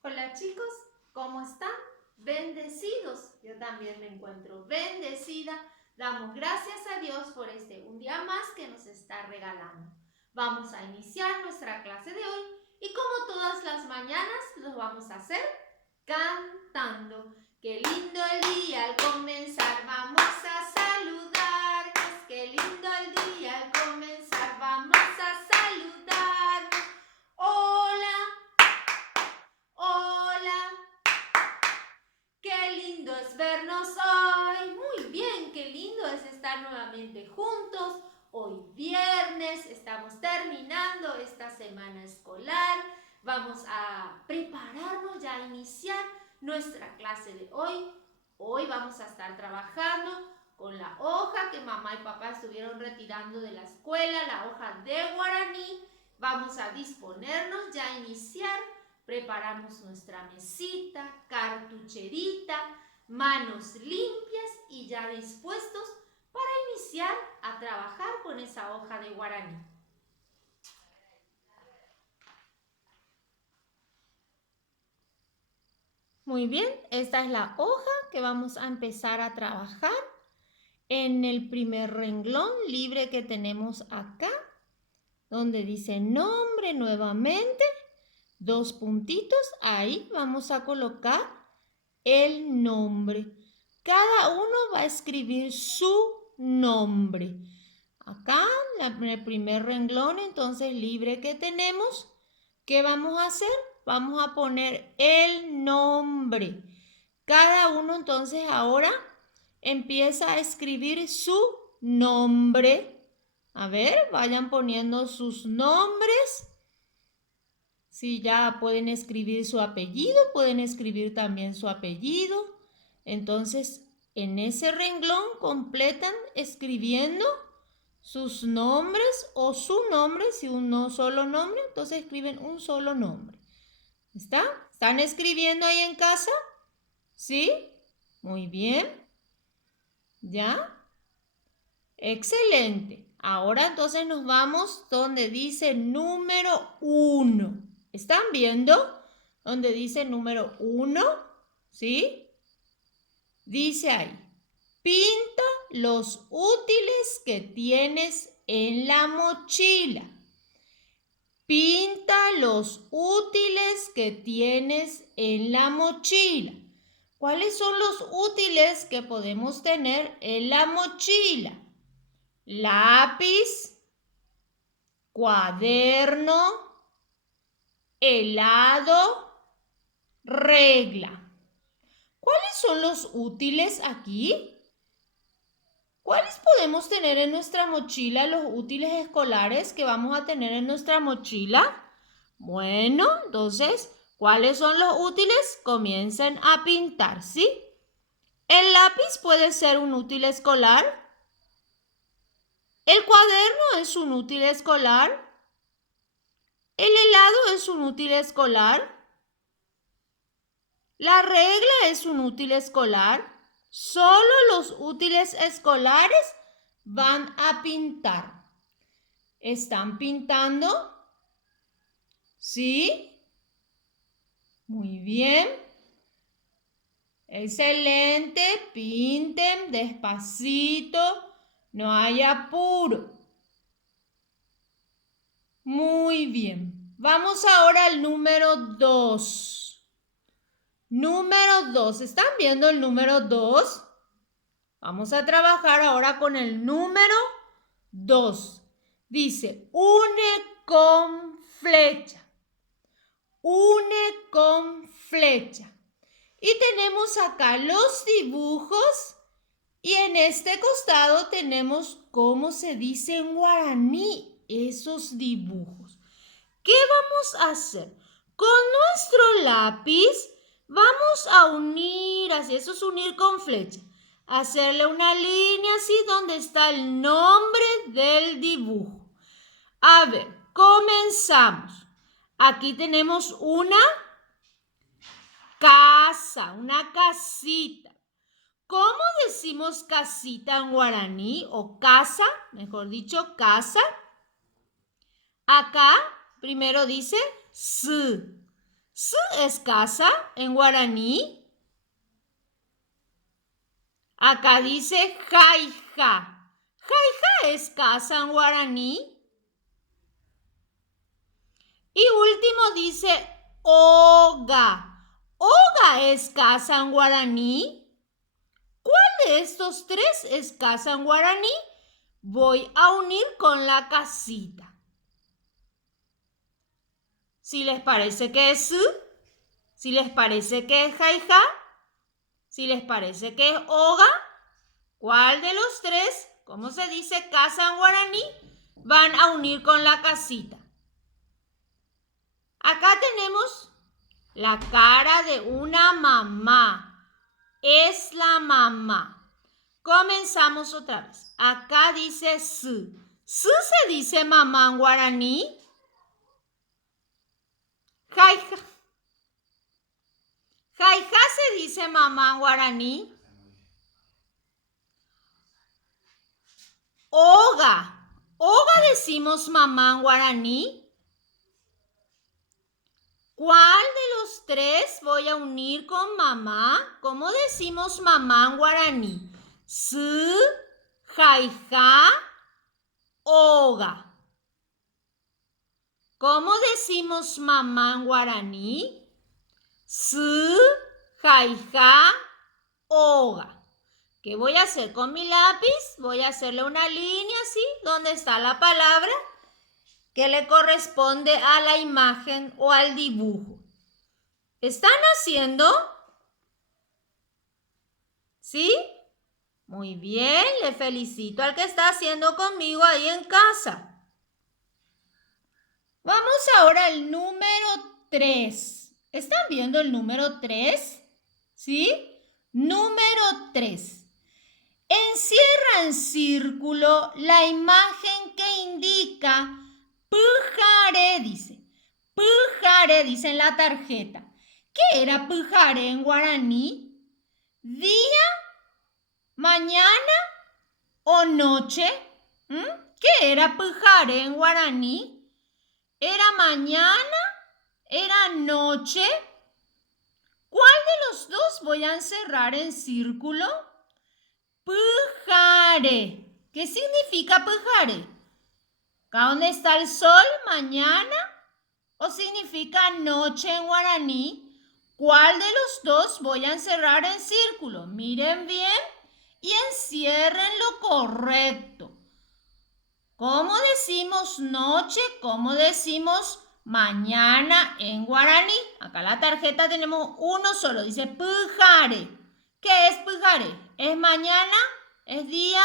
Hola chicos, ¿cómo están? Bendecidos. Yo también me encuentro bendecida. Damos gracias a Dios por un día más que nos está regalando. Vamos a iniciar nuestra clase de hoy y como todas las mañanas lo vamos a hacer cantando. Qué lindo el día al comenzar, vamos a saludar. Qué lindo el día al comenzar, vamos a saludar. Hola. Hola, qué lindo es vernos hoy. Muy bien, qué lindo es estar nuevamente juntos. Hoy viernes, estamos terminando esta semana escolar. Vamos a prepararnos ya a iniciar nuestra clase de hoy. Hoy vamos a estar trabajando con la hoja que mamá y papá estuvieron retirando de la escuela, la hoja de guaraní. Vamos a disponernos ya a iniciar. Preparamos nuestra mesita, cartucherita, manos limpias y ya dispuestos para iniciar a trabajar con esa hoja de guaraní. Muy bien, esta es la hoja que vamos a empezar a trabajar. En el primer renglón libre que tenemos acá, donde dice nombre nuevamente, 2 puntitos, ahí vamos a colocar el nombre. Cada uno va a escribir su nombre. Acá, en el primer renglón, entonces, libre que tenemos, ¿qué vamos a hacer? Vamos a poner el nombre. Cada uno, entonces, ahora empieza a escribir su nombre. A ver, vayan poniendo sus nombres. Si ya pueden escribir su apellido, pueden escribir también su apellido. Entonces, en ese renglón completan escribiendo sus nombres o su nombre. Si un solo nombre, entonces escriben un solo nombre. ¿Está? ¿Están escribiendo ahí en casa? ¿Sí? Muy bien. ¿Ya? Excelente. Ahora entonces nos vamos donde dice número 1. ¿Están viendo? Donde dice número 1, ¿sí? Dice ahí, pinta los útiles que tienes en la mochila. Pinta los útiles que tienes en la mochila. ¿Cuáles son los útiles que podemos tener en la mochila? Lápiz, cuaderno, helado, regla. ¿Cuáles son los útiles aquí? ¿Cuáles podemos tener en nuestra mochila, los útiles escolares que vamos a tener en nuestra mochila? Bueno, entonces, ¿cuáles son los útiles? Comiencen a pintar, ¿sí? El lápiz puede ser un útil escolar. El cuaderno es un útil escolar. El helado es un útil escolar. La regla es un útil escolar. Solo los útiles escolares van a pintar. ¿Están pintando? ¿Sí? Muy bien. Excelente. Pinten despacito. No hay apuro. Muy bien. Vamos ahora al número 2. Número 2. ¿Están viendo el número 2? Vamos a trabajar ahora con el número 2. Dice, une con flecha. Une con flecha. Y tenemos acá los dibujos y en este costado tenemos cómo se dice en guaraní esos dibujos. ¿Qué vamos a hacer? Con nuestro lápiz vamos a unir, así, eso es unir con flecha. Hacerle una línea así donde está el nombre del dibujo. A ver, comenzamos. Aquí tenemos una casa, una casita. ¿Cómo decimos casita en guaraní? O casa, mejor dicho, casa. Acá primero dice s. ¿S es casa en guaraní? Acá dice jaija. Jaija es casa en guaraní. Y último dice oga. Oga es casa en guaraní. ¿Cuál de estos tres es casa en guaraní? Voy a unir con la casita. Si les parece que es su, si les parece que es jaija, si les parece que es oga, ¿cuál de los tres, cómo se dice casa en guaraní, van a unir con la casita? Acá tenemos la cara de una mamá. Es la mamá. Comenzamos otra vez. Acá dice su. Su se dice mamá en guaraní. Jaija. Jaija se dice mamá en guaraní. Oga. Oga decimos mamá en guaraní. ¿Cuál de los tres voy a unir con mamá? ¿Cómo decimos mamá en guaraní? Su, jaija, oga. ¿Cómo decimos mamá en guaraní? Su, jaija, oga. ¿Qué voy a hacer con mi lápiz? Voy a hacerle una línea así, donde está la palabra que le corresponde a la imagen o al dibujo. ¿Están haciendo? ¿Sí? Muy bien, le felicito al que está haciendo conmigo ahí en casa. Vamos ahora al número 3. ¿Están viendo el número 3? ¿Sí? Número 3. Encierra en círculo la imagen que indica pujare, dice. Pujare, dice en la tarjeta. ¿Qué era pujare en guaraní? ¿Día, mañana o noche? ¿Qué era pujare en guaraní? ¿Era mañana? ¿Era noche? ¿Cuál de los dos voy a encerrar en círculo? Pujare. ¿Qué significa pujare? ¿Acá donde está el sol, mañana? ¿O significa noche en guaraní? ¿Cuál de los dos voy a encerrar en círculo? Miren bien y encierren lo correcto. ¿Cómo decimos noche? ¿Cómo decimos mañana en guaraní? Acá en la tarjeta tenemos uno solo, dice pujare. ¿Qué es pujare? ¿Es mañana? ¿Es día?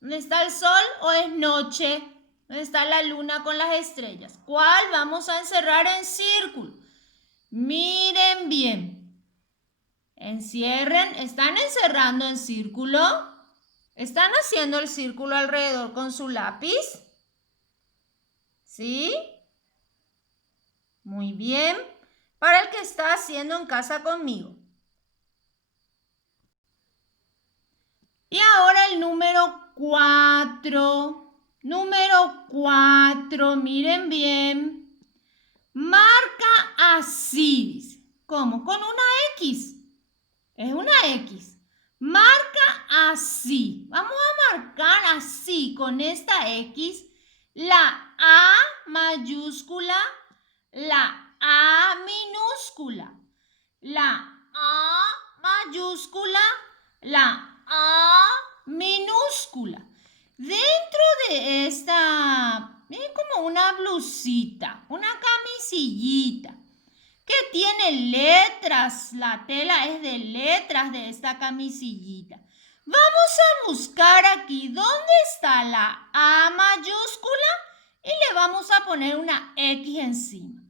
¿Dónde está el sol? ¿O es noche? ¿Dónde está la luna con las estrellas? ¿Cuál vamos a encerrar en círculo? Miren bien. Encierren. ¿Están encerrando en círculo? ¿Están haciendo el círculo alrededor con su lápiz? ¿Sí? Muy bien. Para el que está haciendo en casa conmigo. Y ahora el número 4. Número 4. Miren bien. Marca así, dice. ¿Cómo? Con una X. Es una X. Marca así. Vamos a marcar así, con esta X, la A mayúscula, la A minúscula, la A mayúscula, la A minúscula. Dentro de esta, miren, como una blusita, una camisillita que tiene letras. La tela es de letras de esta camisillita. Vamos a buscar aquí dónde está la A mayúscula y le vamos a poner una X encima.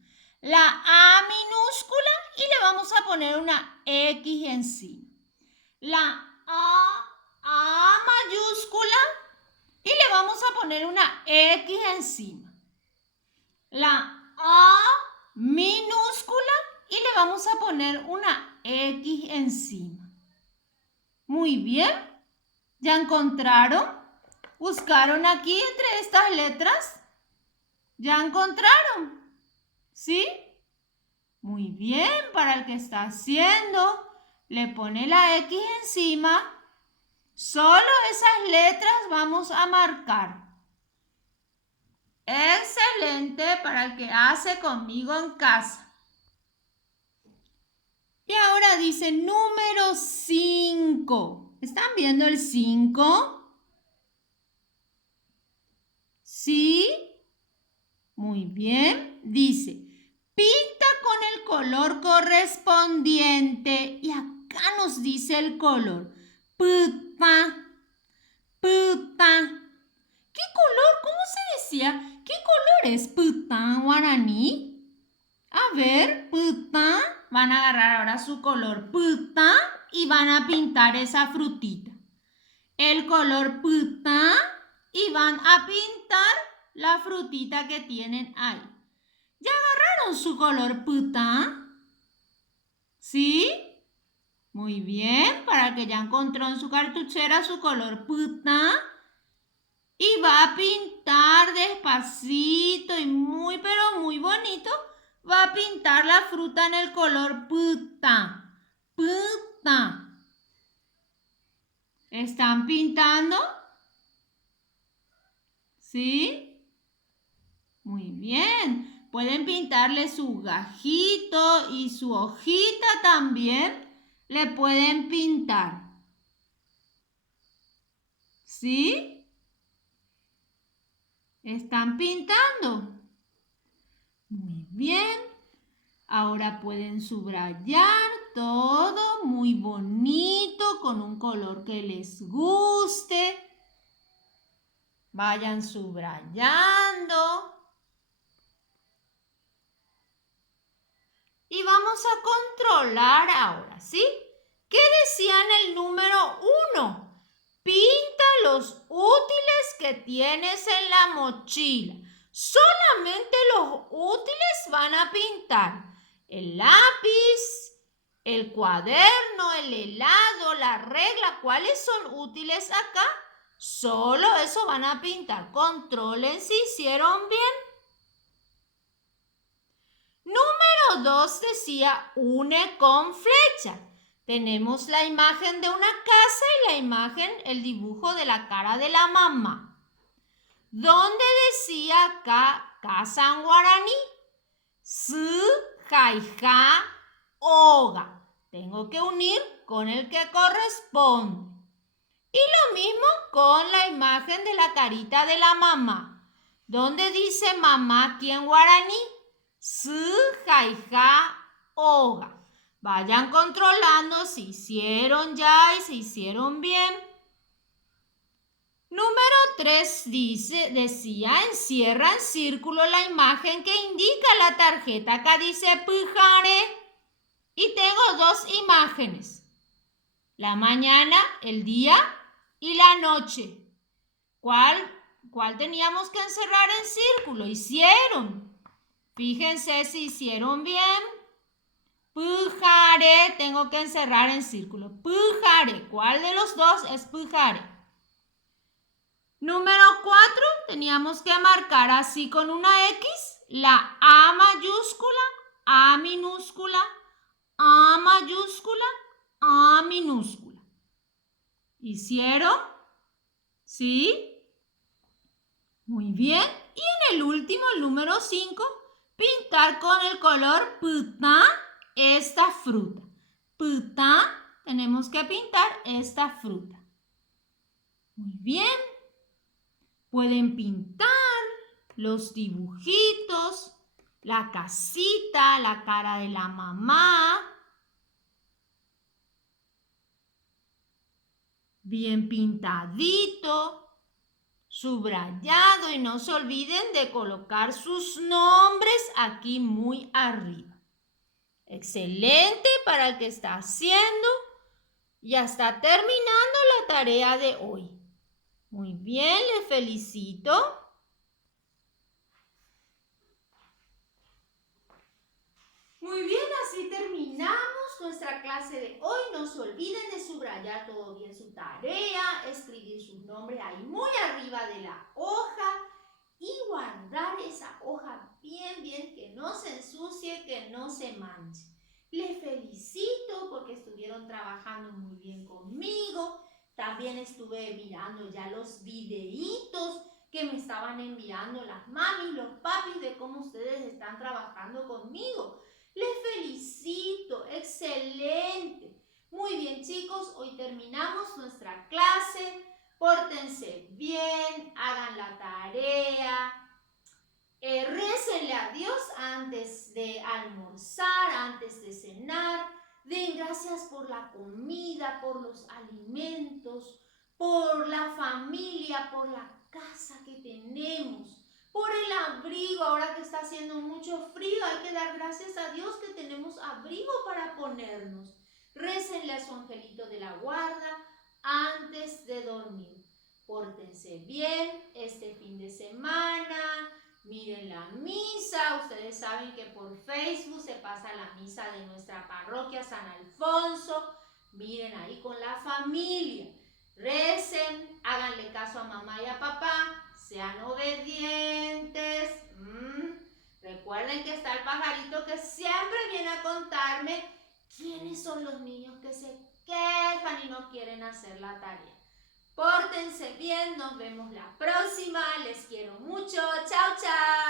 La A minúscula y le vamos a poner una X encima. La A mayúscula y le vamos a poner una X encima. La A minúscula y le vamos a poner una X encima. Muy bien. ¿Ya encontraron? ¿Buscaron aquí entre estas letras? ¿Ya encontraron? ¿Sí? Muy bien, para el que está haciendo, le pone la X encima. Solo esas letras vamos a marcar. Excelente para el que hace conmigo en casa. Y ahora dice número 5. ¿Están viendo el 5? ¿Sí? Muy bien. Dice, pinta con el color correspondiente. Y acá nos dice el color. Puta. Puta. ¿Qué color? ¿Cómo se decía? ¿Qué color es puta guaraní? A ver, puta. Van a agarrar ahora su color puta y van a pintar esa frutita. El color puta y van a pintar la frutita que tienen ahí. ¿Ya agarraron su color puta? ¿Sí? Muy bien, para el que ya encontró en su cartuchera su color puta. Y va a pintar despacito y muy pero muy bonito. Va a pintar la fruta en el color puta. Puta. ¿Están pintando? ¿Sí? Muy bien. Pueden pintarle su gajito y su hojita también. Le pueden pintar. ¿Sí? ¿Están pintando? Muy bien. Ahora pueden subrayar todo muy bonito con un color que les guste. Vayan subrayando. Y vamos a controlar ahora, ¿sí? ¿Qué decía en el número 1? Pinta los útiles que tienes en la mochila. Solamente los útiles van a pintar. El lápiz, el cuaderno, el helado, la regla. ¿Cuáles son útiles acá? Solo eso van a pintar. Controlen si hicieron bien. Número 2 decía une con flecha. Tenemos la imagen de una casa y la imagen, el dibujo de la cara de la mamá. ¿Dónde decía acá casa en guaraní? Su, jaija, oga. Tengo que unir con el que corresponde. Y lo mismo con la imagen de la carita de la mamá. ¿Dónde dice mamá aquí en guaraní? Su, jaija, oga. Vayan controlando si hicieron ya y si hicieron bien. Número 3 decía, encierra en círculo la imagen que indica la tarjeta. Acá dice pujare y tengo 2 imágenes. La mañana, el día y la noche. ¿Cuál teníamos que encerrar en círculo? Hicieron. Fíjense si hicieron bien. Pujare, tengo que encerrar en círculo. Pujare, ¿cuál de los dos es pujare? Número 4, teníamos que marcar así con una X, la A mayúscula, A minúscula, A mayúscula, A minúscula. ¿Hicieron? ¿Sí? Muy bien. Y en el último, el número 5, pintar con el color puta esta fruta. Puta, tenemos que pintar esta fruta. Muy bien. Pueden pintar los dibujitos, la casita, la cara de la mamá. Bien pintadito, subrayado y no se olviden de colocar sus nombres aquí muy arriba. Excelente para el que está haciendo. Ya está terminando la tarea de hoy. Muy bien, les felicito. Muy bien, así terminamos nuestra clase de hoy. No se olviden de subrayar todo bien su tarea, escribir sus nombres ahí muy arriba de la hoja y guardar esa hoja bien que no no se ensucie, que no se manche. Les felicito porque estuvieron trabajando muy bien conmigo. También estuve mirando ya los videitos que me estaban enviando las mamis, los papis, de cómo ustedes están trabajando conmigo. Les felicito, excelente. Muy bien, chicos, hoy terminamos nuestra clase. Pórtense bien, hagan la tarea. Récenle a Dios antes de almorzar, antes de cenar. Den gracias por la comida, por los alimentos, por la familia, por la casa que tenemos, por el abrigo. Ahora que está haciendo mucho frío, hay que dar gracias a Dios que tenemos abrigo para ponernos. Récenle a su angelito de la guarda antes de dormir. Pórtense bien este fin de semana. Miren la misa. Ustedes saben que por Facebook se pasa la misa de nuestra parroquia San Alfonso. Miren ahí con la familia. Recen, háganle caso a mamá y a papá. Sean obedientes. Recuerden que está el pajarito que siempre viene a contarme quiénes son los niños que se quejan y no quieren hacer la tarea. Pórtense bien, nos vemos la próxima. Les quiero mucho. Chao, chao.